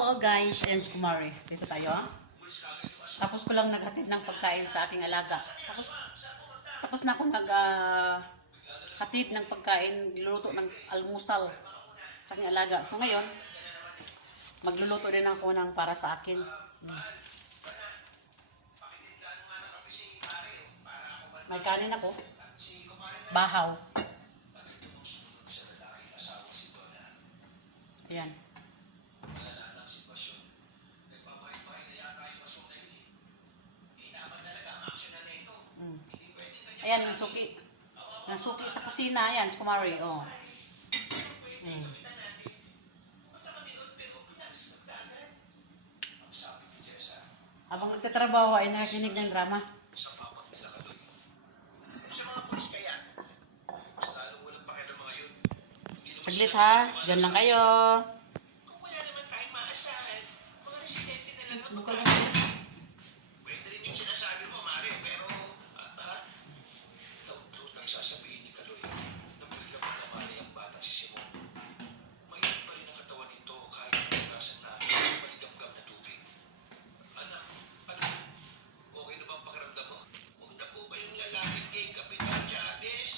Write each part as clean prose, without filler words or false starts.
Hello guys, and Kumari. Dito tayo. Tapos ko lang naghatid ng pagkain sa aking alaga. Tapos na akong hatid ng pagkain, niluluto ng almusal sa aking alaga. So ngayon, magluluto din ako ng para sa akin. May kanin ako. Bahaw. Ayan. Ayan, yung suki. Yung suki sa kusina. Ayan, Kumari. Oh. Habang nagtatrabaho ay nakikinig ng drama. Saglit ha. Diyan lang kayo. Buka lang. Pwede rin yung sinasabi mo, Mare, pero taon-taon ang sasabihin ni Kaloy na bigla magkamali ang batang si Simon. Mayroon pa rin ang katawan nito kahit natugasan na maligamgam na tubig. Anak, okay na bang pakiramdam mo? Huwag na po ba yung lalapit kay Kapitan Chavez?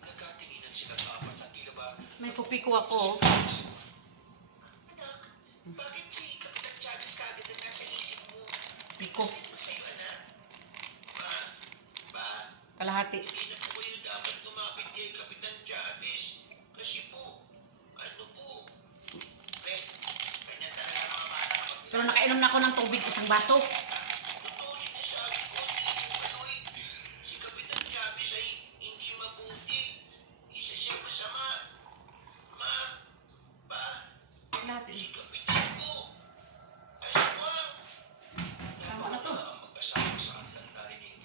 Nagkatinginan silang apat na tila ba? May kupiko ako. Anak, bakit si Kapitan Chavez kagad na nasa isip mo? Piko. Sa'yo, anak? Kalahati. Hindi na po kayo dapat lumapit kay Kapitan Chavez. Kasi po, ano po? Kanya talaga mga bata kapag Pero nakainom na ako ng tubig, isang baso. totoo sinasabi ko, Kaloy, si Kapitan Chavez ay hindi mabuti. Isa siya masama. Kalahati. Si Kapitan po, aswang. Tama na to. Ang mag-asawa sa kanilang narinig.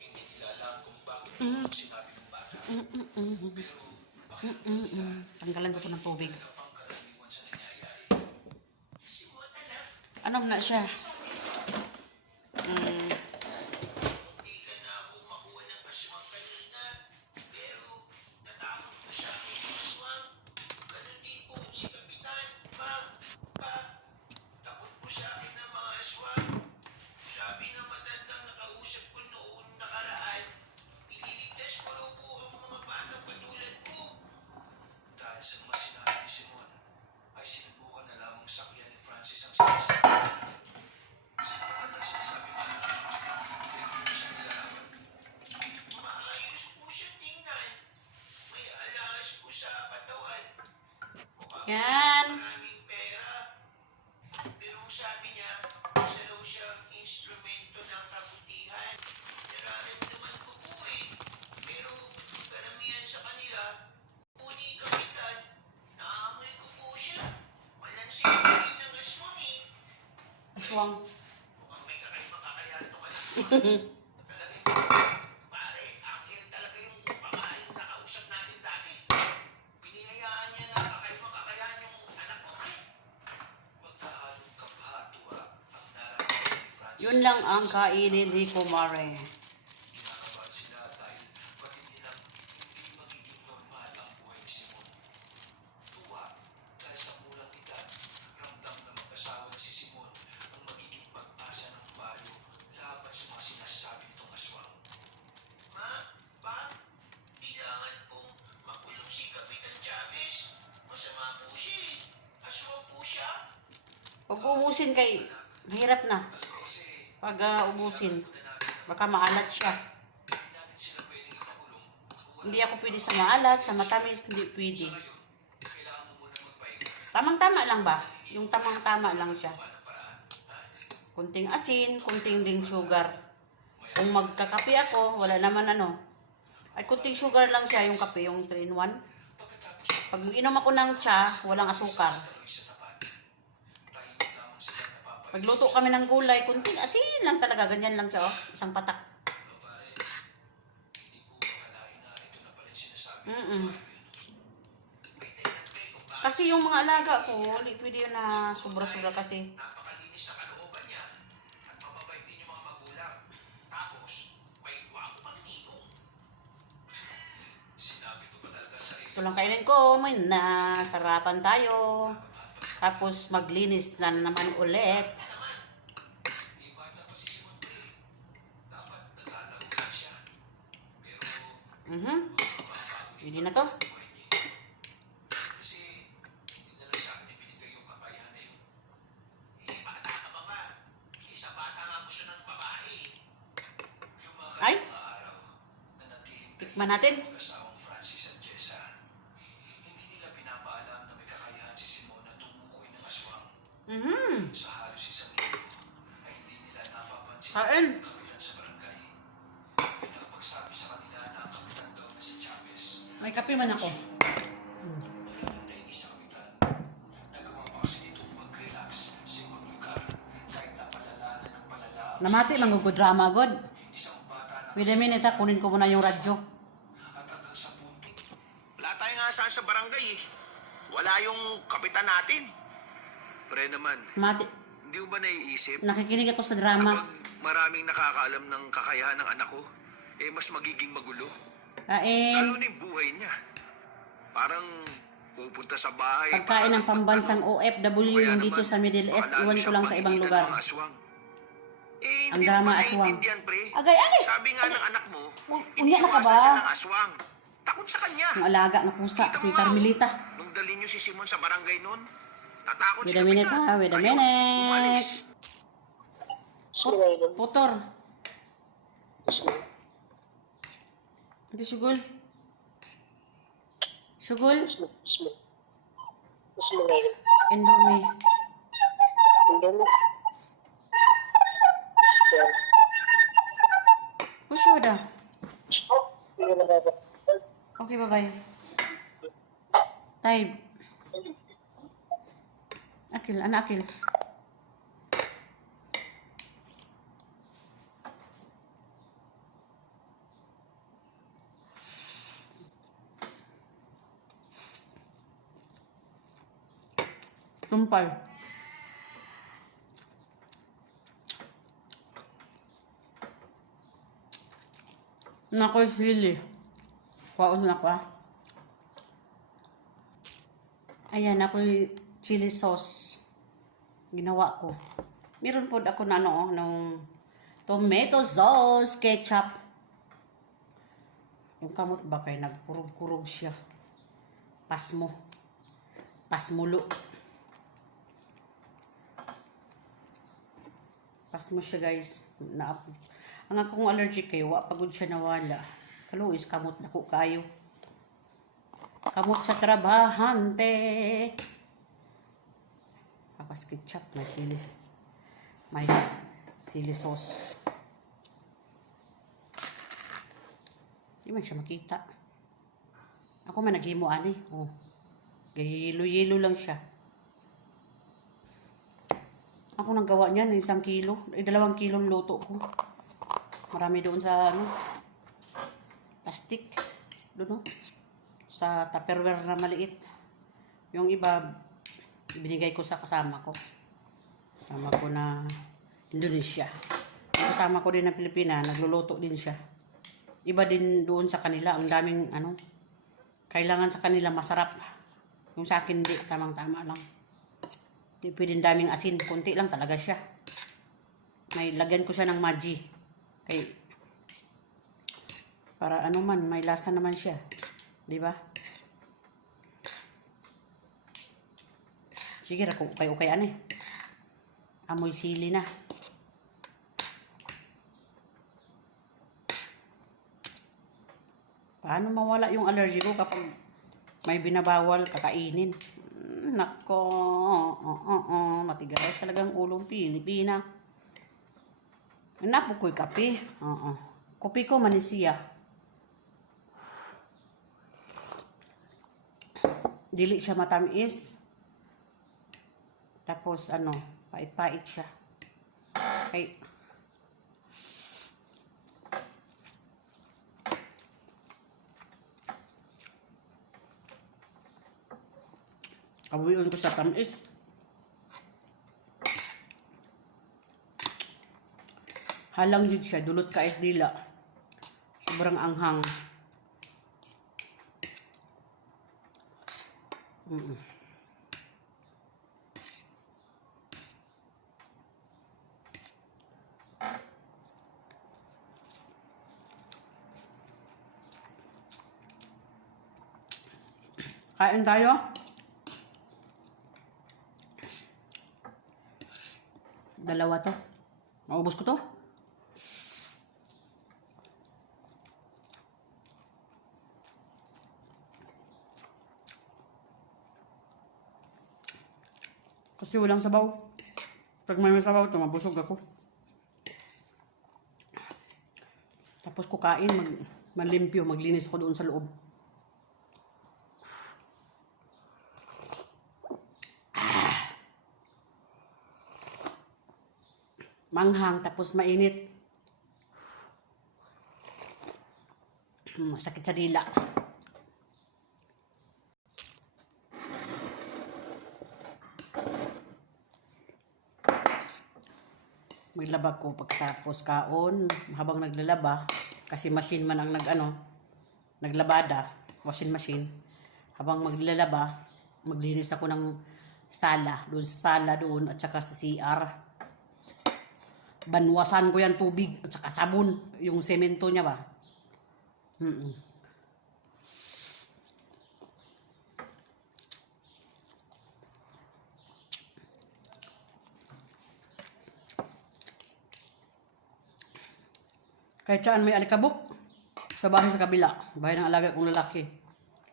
Hindi nila alam kung bakit sinabi ng bata. Pero bakit nila Tanggalan ko ng tubig. pangkaraniwan sa nangyayari? Simon, anak, Ano na siya? hindi ka na ako makuha ng aswang kanina. Pero natakot ko sa akin ng aswang. Ganun din po si Kapitan. Takot po sa akin ng mga aswang. Sabi ng matandang nakausap ko noon nakaraan, ililigtas ko raw po ang mga batang katulad ko. Dahil sa mga sinabi ni Simon, ay sinubukan na lamang sakyan ni Francis ang sinasabi. Sinabukan na sinasabi niya, kaya hindi siya nilalaman. Maayos po siya tingnan. May alas po sa katawan. Mukhang Yan. maraming pera. Pero ang sabi niya, isa daw siyang instrumento ng kabutihan. Nararamdaman ko po eh. Pero karamihan sa kanila, po ni Kapitan, naamoy ko po siya. Malansin ko rin ng aswang eh. Aswang. Mukhang may kakaibang kakayahan to kanina. Talagang, pare, anghel talaga yung pamahain na kausap natin dati. Pinihayaan niya na kakaibang kakayahan yung anak ko. Magkahalong kabahatuwa ang nararamdaman ni Francis. Yun lang ang kainin ni Kumari. Kinakabahan sila dahil batid nilang hindi magiging normal ang buhay ni Simon. Tuwa dahil sa murang edad, ramdam na mag-asawa na si Simon ang magiging pag-asa ng bayo laban sa mga sinasabi nitong aswang. Kailangan pong makulong si Kapitan Chavez. Masama po siya eh. Aswang po siya. Pag ubusin kay, mahirap na. Kasi Pag ubusin, baka maalat siya. hindi natin sila pwedeng ipakulong. Hindi ako pwede sa maalat, sa matamis, hindi pwede. Ngayon, kailangan mo muna magpahinga. Tamang-tama lang ba? Yung tamang-tama lang siya. Anong paraan? Kunting asin, kunting ding sugar. Kung magkakape ako, wala naman ano. Ay, kunting sugar lang siya, yung kape, yung 3-in-1. Pagkatapos Pag inom ako ng tsa, walang asukar. Kaloy sa tapat. Tahimik lamang sila napapaisip. Pagluto kami ng gulay, kunting asin lang talaga, ganyan lang siya, oh. Isang patak. Ano pare, hindi ko akalain na ito na pala yung sinasabi. May dahilan kayo kung bakit Kasi yung mga alaga ko, hindi pwede yun na sobra-sobra kasi. napakalinis na kalooban niya at mababait din yung mga magulang. Tapos, may gwapo pang ninong. Sinabi ko pa talaga sa Ito lang kainin ko, may nasarapan tayo. Pagpapagod Tapos maglinis na naman ulit. Di bata pa si Simon pre. Dapat naglalaro lang siya. Pero Hindi na to. buhay niya. Kasi hindi na lang sa akin ibinigay yung kakayahan na yun. Eh, bata ka pa ba? Isa bata nga gusto ng babae. Yung mga Ay! mga araw na natiling Tikman natin. mag-asawang Francis at Jessa, hindi nila pinapaalam na may kakayahan si Simon na tumukoy ng aswang. Sa halos isang linggo ay hindi nila napapansin Kain. ang kapitan sa barangay. May nakapagsabi sa kanila na ang kapitan daw na si Chavez. May kape man ako. Wala nang nainis sa kapitan. Nagawa pa kasi nitong mag-relax si Maglugar kahit napalala na ng palala ang Namati mangugudrama god. isang bata na Wait a minute ha, kunin ko muna yung radyo. at hanggang sa punto. Wala tayong asahan sa barangay eh. Wala yung kapitan natin. Pre naman, Mati, hindi mo ba naiisip? nakikinig ako sa drama. Kapag maraming nakakaalam ng kakayahan ng anak ko, eh mas magiging magulo. Kain. Lalo na yung buhay niya. Parang pupunta sa bahay. Pagkain ng parang pambansang ano, OFW kaya yung dito naman, sa Middle East, baka lalo iwan ko siyang lang sa ibang panginitan lugar. ng aswang. Eh, Ang hindi mo drama ba aswang. naiintindihan, pre? Agay. Sabi nga ng anak mo, Unya na ka iniiwasan ba? siya ng aswang. Takot sa kanya. Ang alaga na pusa, Kita si mo nga, Carmelita. Nung dali niyo si Simon sa barangay noon, natakot Wait si a minute Kapitan. ha, wait a Ayun, minute. umalis. Putor. Hindi sugol. Sugol. Indomie. Puso da. Okay, bye-bye. Type. Akil, ana akil. Tumpal. Nako sili. Kwaos na ko. Ayan, ako chili sauce. Ginawa ko. Meron po ako na ano, ng tomato sauce, ketchup. Yung kamot ba kay nagkurog-kurog siya. Pasmo. Pasmulo. Pasmo siya guys. Ang akong allergic kayo, wa pagod siya nawala. Kaluis, kamot na ko kayo. Kamot sa trabahante. Tapos ketchup, may sili. May sili sauce. Hindi man siya makita. Ako man naghimo ani. Oh. Gayilo-yelo lang siya. Ako nang gawa niyan, 1 kilo. 2 kilong luto ko. Marami doon sa ano, plastic. Doon no? Sa Tupperware na maliit. Yung iba, binigay ko sa kasama ko. Kasama ko na Indonesia. Yung kasama ko din ng Pilipina, nagluluto din siya. Iba din doon sa kanila, ang daming ano, kailangan sa kanila masarap. Yung sa akin di, tamang-tama lang. Di pwedeng daming asin, konti lang talaga siya. May lagyan ko siya ng maji. Kay, para ano man, may lasa naman siya. Di ba? Sige, ako ukay-ukay ano eh. Amoy sili na. Paano mawala yung allergy ko kapag may binabawal kakainin? Nako, matigas talagang ulong Pilipina. Napo ko'y kape. Kopi ko manisiya. Dili siya matamis. Tapos ano, pait-pait siya. Okay. Kabuyon ko sa tamis. Halang yun siya, dulot ka is dila. Sobrang anghang. Kain tayo. Dalawa to. Maubos ko to. Kasi walang sabaw. Pag may sabaw ito, mabusog ako. Tapos kukain, malimpyo, maglinis ako doon sa loob. Manghang, tapos mainit. Masakit sa dila. Maglaba ko pagkatapos kaon habang naglalaba kasi machine man ang naglabada, washing machine. Habang maglalaba, maglinis ako ng sala, doon sa sala doon at saka sa CR. Banwasan ko yan tubig at saka sabon, yung semento niya ba. Kahit saan may alikabok. Sa bahay sa kabila. Bahay ng alaga kong lalaki.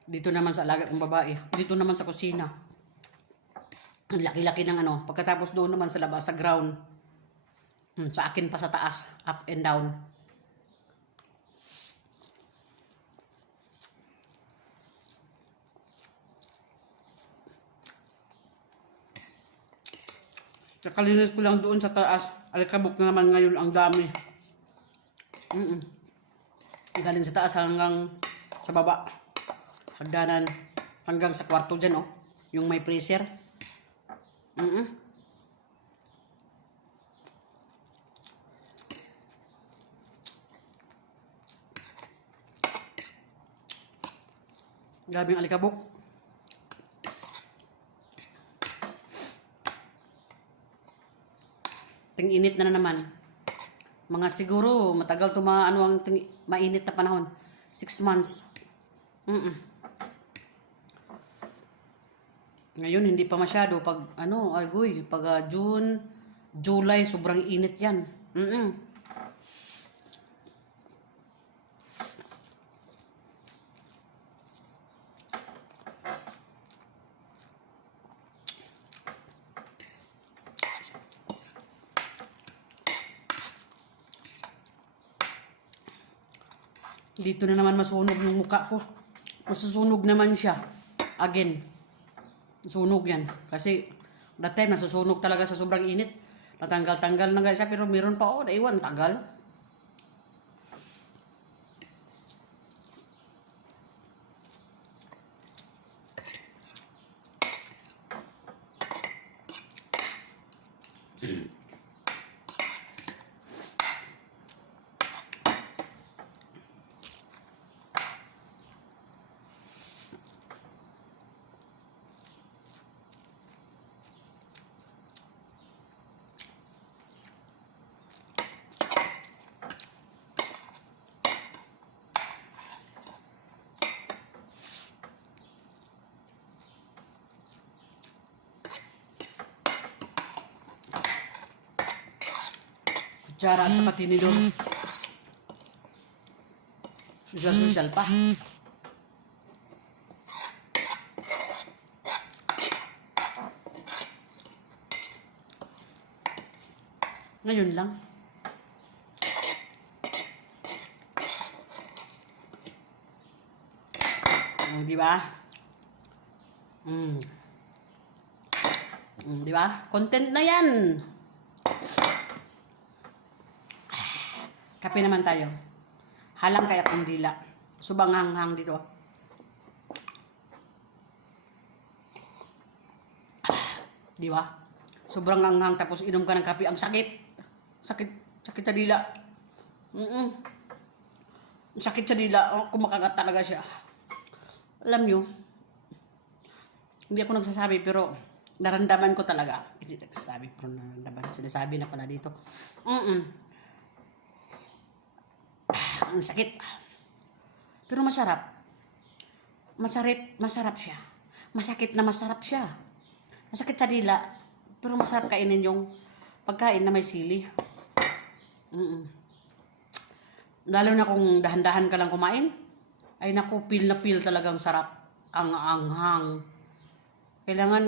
Dito naman sa alaga kong babae. Dito naman sa kusina. Ang laki-laki ng Pagkatapos doon naman sa labas, sa ground. Sa akin pa sa taas. Up and down. Kakalinis ko lang doon sa taas. Alikabok na naman ngayon ang dami. Galing sa taas hanggang sa baba. Hagdanan hanggang sa kwarto dyan, oh. Yung may freezer. Gabing alikabok. Ting-init na naman. Mga siguro, matagal to ang mainit na panahon. 6 months. Ngayon, hindi pa masyado. Pag, pag June, July, sobrang init yan. Dito na naman masunog yung mukha ko. Masusunog naman siya. Again. Sunog yan. Kasi that time nasusunog talaga sa sobrang init. Natanggal-tanggal na nga siya. Pero meron pa naiwan. Tagal. Kutsara at saka tinidor. Social pa. Ngayon lang. Di ba? Di ba? Content na yan. Kape naman tayo. Halang kaya kong dila. Subang hanghang dito. Di ba? Sobrang hanghang tapos inom ka ng kape. Ang sakit. Sakit sa dila. Sakit sa dila. Kumakagat talaga siya. Alam nyo, hindi ako nagsasabi pero naramdaman ko talaga. Hindi nagsasabi pero naramdaman. Sinasabi na pala dito. Ang sakit. Pero masarap. Masarap siya. masakit na masarap siya. Masakit sa dila, pero masarap kainin yung pagkain na may sili. Lalo na kung dahan-dahan ka lang kumain, ay naku, feel na feel talagang sarap. Ang anghang. Kailangan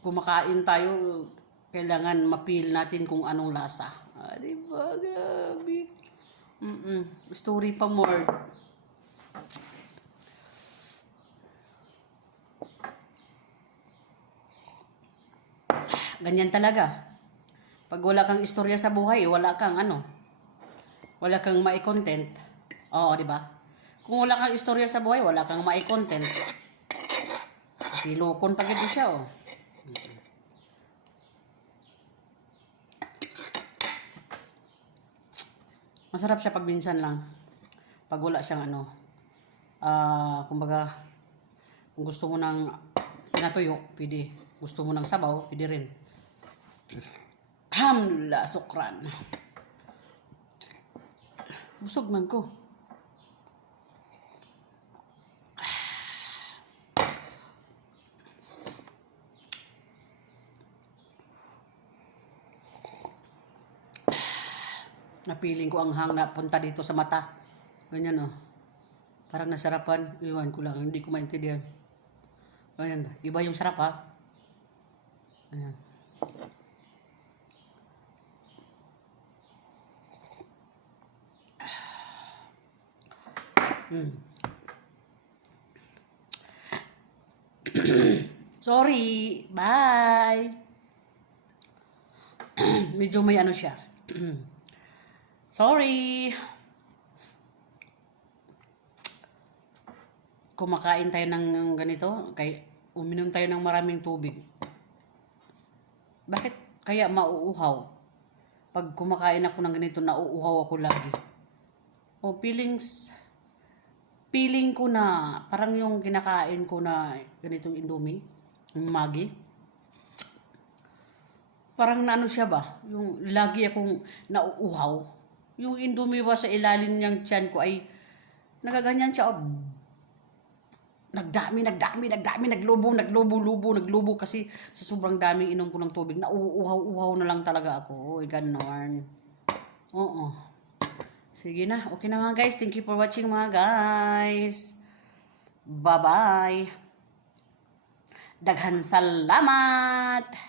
kumakain tayo, kailangan ma-feel natin kung anong lasa. Diba? Grabe. Story pa more. Ganyan talaga. Pag wala kang istorya sa buhay, wala kang mai-content. Oo, di ba? Kung wala kang istorya sa buhay, wala kang mai-content. Silokon pa gito siya, oh. Masarap siya pag minsan lang. Pag wala siyang kumbaga, kung gusto mo ng pinatuyo, pwede. Gusto mo ng sabaw, pwede rin. Alhamdulillah, sukran. Busog man ko. Napiling ko ang hang na punta dito sa mata. Ganyan, oh. Parang nasarapan. Iwan ko lang. Hindi ko maintindihan. Ganyan. Iba yung sarap, ha. Ganyan. Sorry. Bye. Medyo may siya. Sorry. Kumakain tayo ng ganito, uminom tayo ng maraming tubig. Bakit kaya mauuhaw? Pag kumakain ako ng ganito, nauuhaw ako lagi. Feeling ko na parang yung kinakain ko na ganitong Indomie, yung Maggi. Parang siya ba? Yung lagi akong nauuhaw. Yung Indomie ba sa ilalim niyang tiyan ko ay nagaganyan siya. Nagdami, naglubo kasi sa sobrang daming inom ko ng tubig. Nauuhaw na lang talaga ako. Oy, ganon. Oo. Sige na. Okay na mga guys. Thank you for watching mga guys. Bye-bye. Daghan salamat.